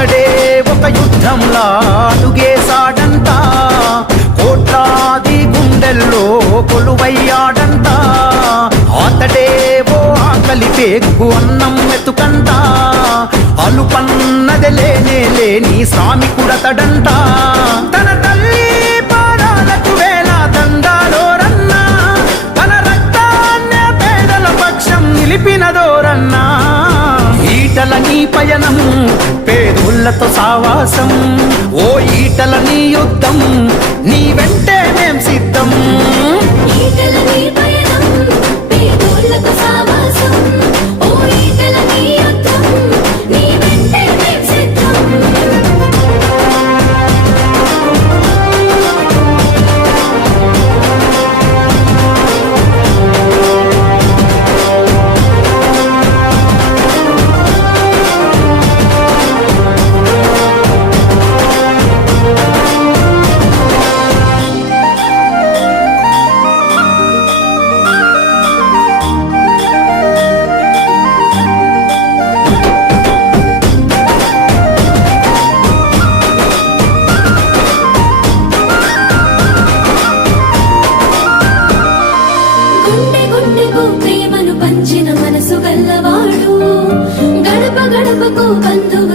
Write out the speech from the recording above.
అతడే ఒక యుద్ధంలా అడుగేశాడంట, కోట్లాది గుండెల్లో కొలువయ్యాడంట. అతడే ఓ ఆకలి పేగు అన్నం మెతుకంట, అలుపన్నది లేనే లేని శ్రామికుడతడంట. తన తల్లి పాదాలకు వేల దండాలోరన్నా, తన రక్తాన్నే పేదల పక్షం నిలిపినదోరన్నా. ఈటల నీ పయనం పేదోళ్లతో సావాసం, ఓ ఈటల నీ యుద్ధం నీ వెంటే మేం సిద్ధం. ఈటల నీ పయనం పేదోళ్లతో సావాసం, ఓ ఈటల నీ యుద్ధం నీ వెంటే మేం సిద్ధం. గుండె గుండెకు ప్రేమను పంచిన మనసు గల్లవాడు, గడప గడపకు బంధువు